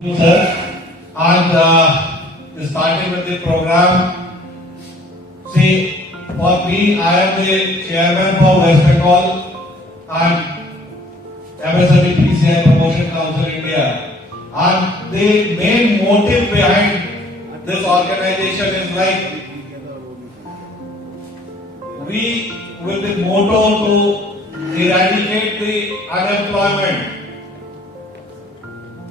Sir, and starting with the program. See, for me, I am the chairman for West Bengal and MSME PCI Promotion Council India. And the main motive behind this organization is like we with the motto to eradicate the unemployment.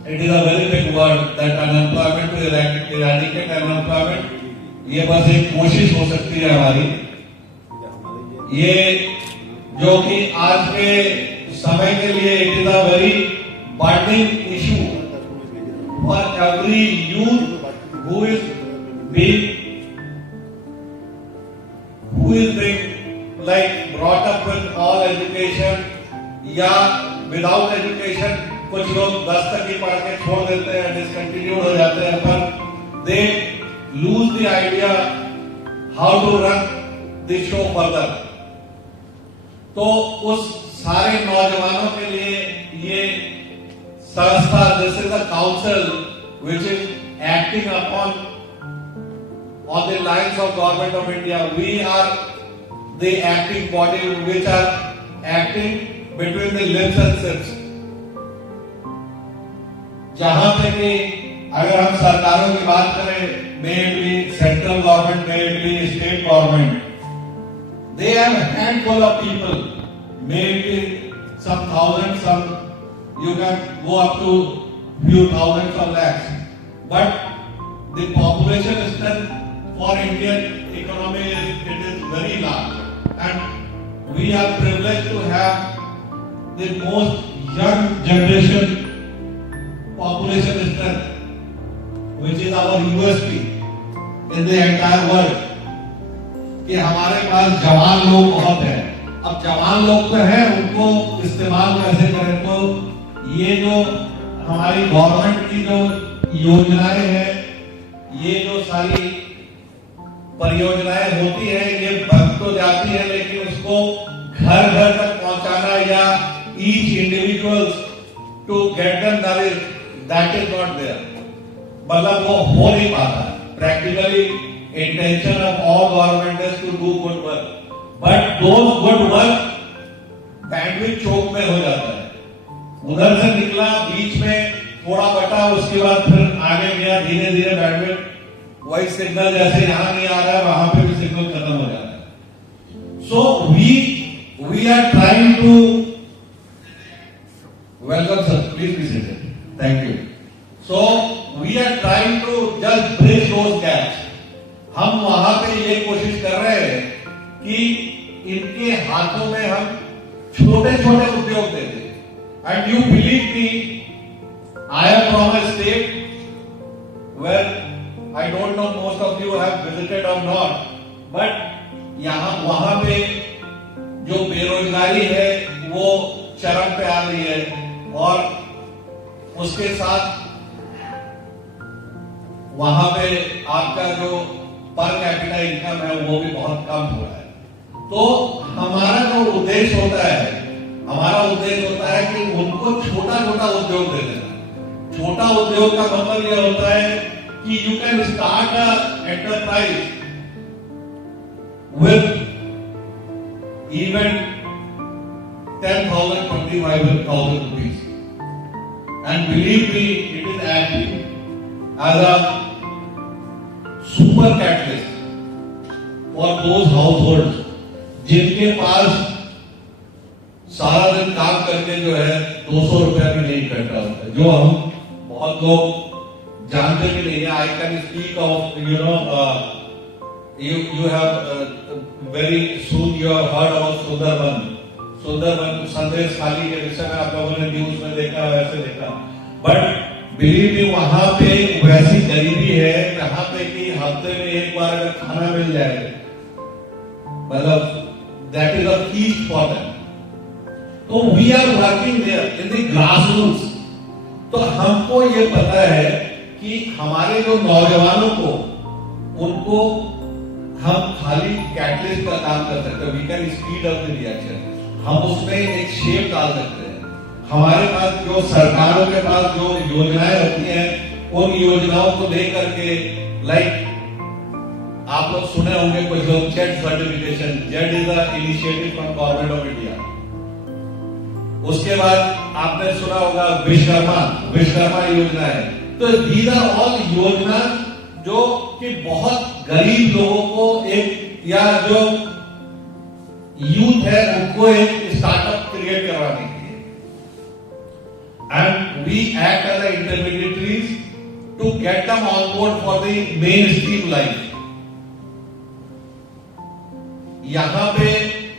It is a very big word that unemployment to eradicate unemployment. ये बस एक कोशिश हो सकती है हमारी. ये जो कि आज के समय के लिए it is a very burning issue for every youth who is being like brought up with all education या without education. कुछ लोग 10 तक ही पढ़ के छोड़ देते हैं, डिसकंटिन्यूड हो जाते हैं, पर they lose the idea how to run the show further. तो उस सारे नौजवानों के लिए ये संस्था, this is a council which is acting upon on the lines of government of India. We are the acting body which are acting between the lips and sips. जहां पे कि अगर हम सरकारों की बात करें, may it be central government, may it be state government, they have handful of people, may it be some thousand, some you can go up to few thousands of lakhs, but the population strength for Indian economy is very large, and we are privileged to have the most young generation population strength, which is our USP in the entire world. कि हमारे पास जवान लोग बहुत हैं. अब जवान लोग तो हैं, उनको इस्तेमाल कैसे करें? तो ये जो हमारी गवर्नमेंट की जो योजनाएं हैं, ये जो सारी परियोजनाएं होती हैं, ये बन तो जाती है, लेकिन उसको घर घर तक पहुंचाना या each individuals to get them that is not there. मतलब वो हो नहीं पाता. Practically, intention of all government is to do good work, but those good work bandwidth choke में हो जाता है. उधर से निकला, बीच में थोड़ा बटा, उसके बाद फिर आगे गया, धीरे धीरे बैंडविड्थ वही सिग्नल जैसे यहाँ नहीं आ रहा है, वहां पे भी सिग्नल खत्म हो जाता है. So we are trying to welcome sir, please be seated. Thank you. So we are trying to just bridge those gaps. हम वहां पे ये कोशिश कर रहे हैं कि इनके हाथों में हम छोटे छोटे उद्योग दे दें. And you believe me, I am from a state where I don't know most of you have visited or not, but यहाँ वहां पे जो बेरोजगारी है वो चरम पे आ रही है, और उसके साथ वहां पे आपका जो पर कैपिटा इनकम है वो भी बहुत कम हो रहा है. तो हमारा जो उद्देश्य होता है कि उनको छोटा छोटा उद्योग दे देना. छोटा उद्योग का मतलब यह होता है कि you can start a enterprise with even 10,000, 25,000 rupees. And believe me, it is acting as a super catalyst for those households जिनके पास सारा दिन काम करके जो है 200 रुपया भी नहीं इकट्ठा होता है. जो हम बहुत लोग जानते भी नहीं है. I can speak of you have very soon you have heard about Sundarban संदेश खाली के विषय में आप लोगों ने न्यूज में देखा, वैसे देखा. बट बिलीव मी, वहां पे वैसी गरीबी है जहां पे कि हफ्ते में एक बार अगर खाना मिल जाए, मतलब that is a feast for them. तो we are working there in the grassroots. तो हमको ये पता है कि हमारे जो नौजवानों को, उनको हम खाली कैटलिस्ट का काम कर सकते हैं. We can speed up the reaction. हम उसमें एक शेप डाल सकते हैं. हमारे पास जो सरकारों के पास जो योजनाएं होती हैं, उन योजनाओं को लेकर के लाइक आप लोग सुने होंगे कुछ लोग Z certification, Z is the initiative from government of India. उसके बाद आपने सुना होगा विश्वकर्मा योजना है। तो दीज आर ऑल योजना जो कि बहुत गरीब लोगों को एक या जो यूथ है उनको एक स्टार्टअप क्रिएट करवाने के लिए। And we act as the intermediaries to get them on board for the main stream life. यहां पे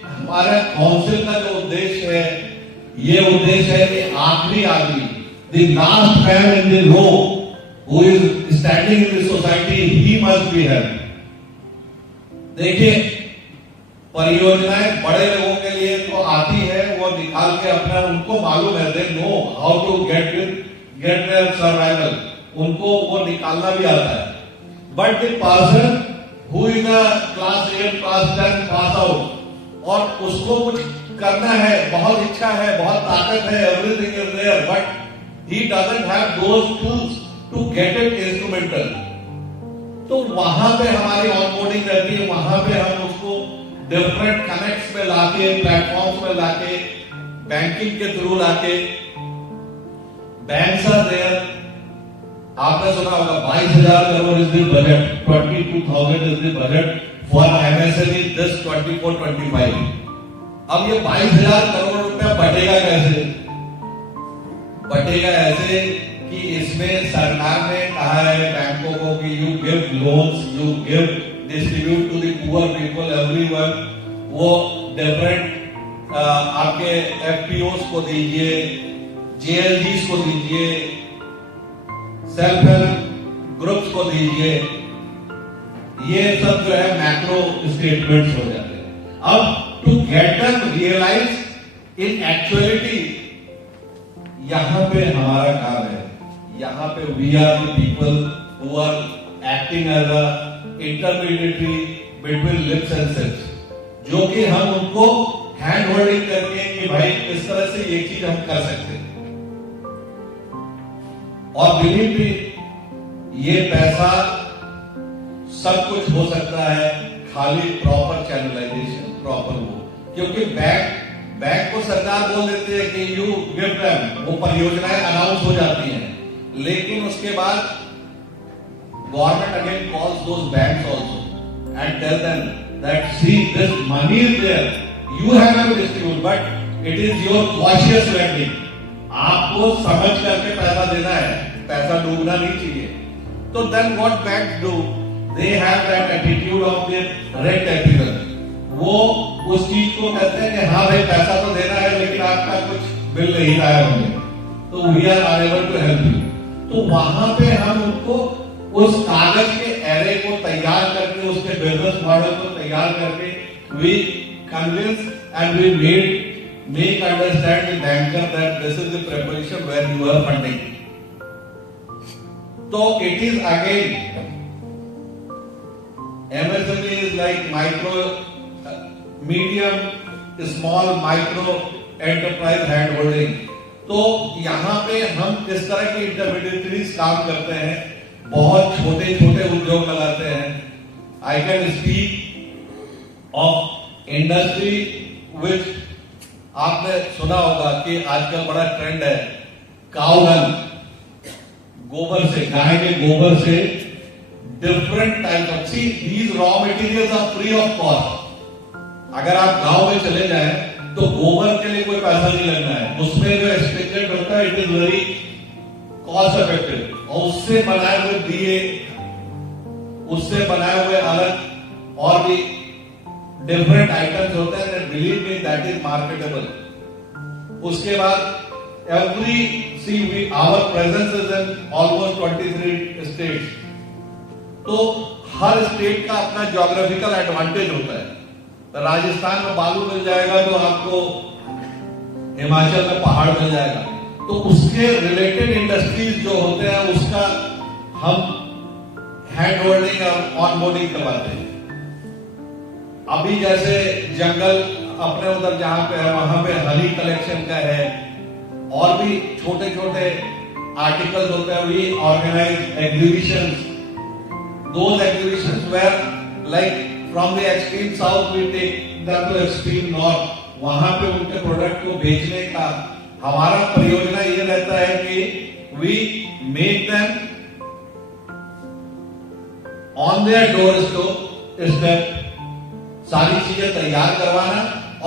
हमारा काउंसिल का जो उद्देश्य है, ये उद्देश्य है कि आखिरी आदमी, the last man in the row who is standing in the society, he must be help. देखिए, परियोजनाएं बड़े लोगों के लिए तो आती है, वो निकाल के अपना, उनको मालूम है, they know how to get their survival, उनको वो निकालना भी आता है। But the person who is a class 8 class 10 pass out और उसको कुछ करना है, बहुत इच्छा है, बहुत ताकत है, everything is there, but he doesn't have those tools to get it instrumental. तो वहां पे हमारी ऑनबोर्डिंग रहती है, वहां पे हम उसको डिफरेंट कनेक्ट्स में लाके, प्लेटफॉर्म्स में लाके, बैंकिंग के थ्रू लाके, बैंक्स आर देयर। आपने सुना होगा 22,000 crore is the budget, 22,000 is the budget for MSME this 24-25। अब ये 22,000 करोड़ रुपया बटेगा कैसे? बटेगा ऐसे कि इसमें सरकार ने कहा है बैंकों को कि you give loans, you give distribute to the poor people everyone. वो डिफरेंट आपके एफपीओस को दीजिए, जेएलजीस को दीजिए, सेल्फ हेल्प ग्रुप्स को दीजिए। ये सब जो है मैक्रो स्टेटमेंट्स हो जाते हैं। अब to get them realise in actuality, यहां पे हमारा काम है। यहां पे we are the people who are acting as a intermediary between lips and sips, जो कि हम उनको हैंड होल्डिंग करके कि भाई इस तरह से ये चीज हम कर सकते हैं। और बिलीव मी, ये पैसा सब कुछ हो सकता है, खाली प्रॉपर चैनलाइजेशन, प्रॉपर वो, क्योंकि बैंक को सरकार बोल देती है कि यू गिव देम, वो परियोजनाएं अनाउंस हो जाती हैं, लेकिन उसके बाद government again calls those banks also and tell them that see this money is there, you have to distribute, but it is your cautious lending. आपको समझ करके पैसा देना है, पैसा डूबना नहीं चाहिए। तो then what banks do, they have that attitude of the red tapical. वो उस चीज को कहते हैं कि हाँ भाई पैसा तो देना है, लेकिन आपका कुछ बिल नहीं रहा है हमें, तो we are enable to help you. तो वहां पे हम उनको उस कागज के एरे को तैयार करके, उसके बिजनेस मॉडल को तैयार करके, we convince and we make understand the banker that this is the preparation where you are funding. So it is again, MSME is like micro, medium, small, micro enterprise hand holding. तो यहाँ पे हम इस तरह के intermediaries काम करते हैं, बहुत छोटे छोटे उद्योग लगाते हैं। I can speak of industry which आपने सुना होगा कि आजकल बड़ा ट्रेंड है काउडंग, गोबर से, गाय के गोबर से different type of, see these raw materials are free of cost. अगर आप गांव में चले जाएं तो गोबर के लिए कोई पैसा नहीं लगना है, उसमें जो एक्सपेक्टेड होता है it is very cost effective. और उससे बनाए हुए दिए, उससे बनाए हुए अलग और भी डिफरेंट आइटम्स होते हैं, believe me that is marketable. उसके बाद every see we our presence is in almost 23 states. तो हर स्टेट का अपना ज्योग्राफिकल एडवांटेज होता है। तो राजस्थान में बालू मिल जाएगा तो आपको हिमाचल में पहाड़ मिल जाएगा। तो उसके रिलेटेड इंडस्ट्रीज जो होते हैं उसका हम हैंड होल्डिंग और ऑनबोर्डिंग करवाते हैं। अभी जैसे जंगल अपने उधर जहां पे है, वहां पे हनी कलेक्शन का है, और भी छोटे छोटे आर्टिकल्स होते हैं, we organise exhibitions, those exhibitions where like from the extreme south we take them to extreme north, वहां पे उनके प्रोडक्ट को बेचने का हमारा परियोजना ये रहता है कि we make them on their door step, सारी चीजें तैयार करवाना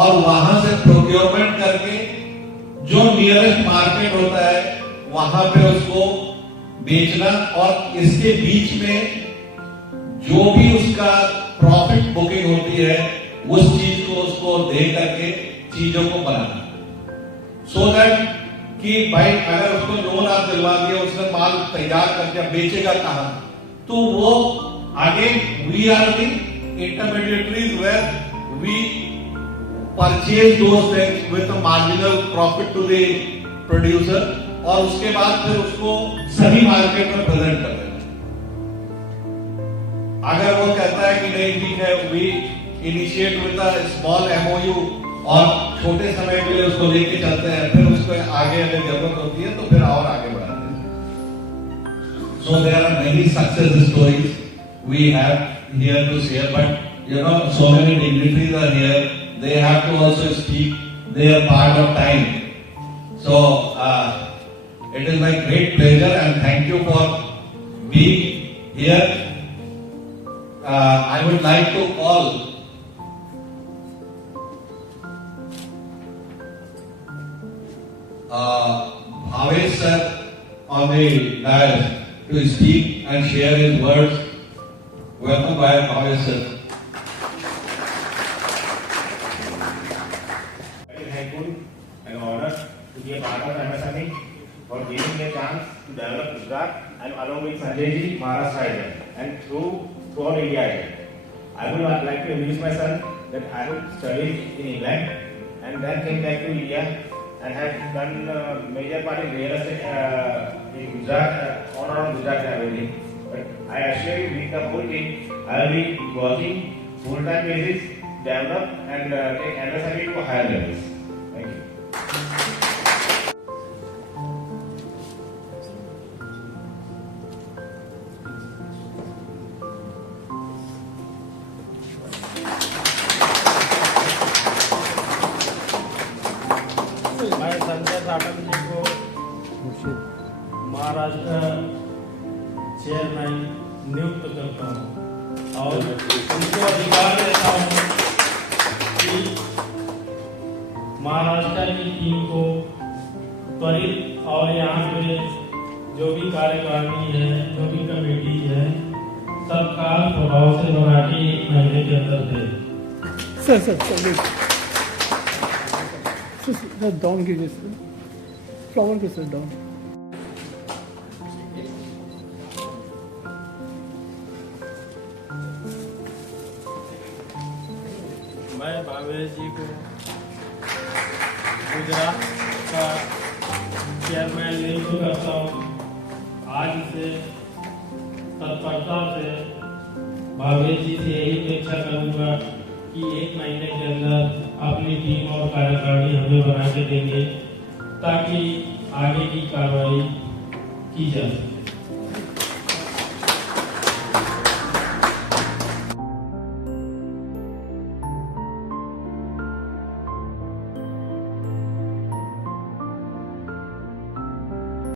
और वहां से प्रोक्योरमेंट करके जो नियरेस्ट मार्केट होता है वहां पे उसको बेचना, और इसके बीच में जो भी उसका प्रॉफिट बुकिंग होती है उस चीज को उसको दे करके चीजों को बनाना, सो दैट कि भाई अगर उसको लोन आप दिलवा दिया, उसने माल तैयार करके बेचेगा कहां, तो वो आगे we are the intermediaries where we purchase those things with a marginal profit to the producer, और उसके बाद फिर उसको सभी मार्केट में प्रेजेंट कर देना। अगर वो कहता है कि नहीं ठीक है, we initiate with a small MOU और छोटे समय के लिए उसको लेके चलते हैं, फिर उसको आगे अगर जरूरत होती है तो फिर और आगे बढ़ाते हैं। So there are many success stories we have here to share, but you know so many dignitaries are here, they have to also speak their part of time. So it is my great pleasure and thank you for being here. I would like to call Bhavesh sir on the dais to speak and share his words. Welcome by Bhavesh sir. An honor to be a part of MSME for giving me a chance to develop Gujarat and along with Sanjay ji, Maharashtra again, and throughout India again. I would like to introduce myself that I have studied in England and then came back to India and have done major part in real estate in Gujarat, on around Gujarat and everything. But I assure you, with the full team, I will be working full-time basis, develop and take MSME to higher levels. Thank you. मैं संजय साटम जी को Maharashtra chairman नियुक्त करता हूँ और उनको अधिकार देता हूँ कि महाराष्ट्र की टीम को त्वरित और यहाँ पे जो भी कार्यकारिणी है, जो भी कमेटी है, सबका प्रभाव से बना के 1 महीने के अंदर दे। सर डाउन कीजिए सर, फ्लावर के सर डाउन। मैं भावेश जी को गुजरात का चेयरमैन नियुक्त करता हूँ। आज से तत्परता से भावेश जी से यही अपेक्षा करूँगा कि 1 महीने के अंदर अपनी टीम और कार्यकारिणी हमें बना के देंगे ताकि आगे की कार्रवाई की जा सके।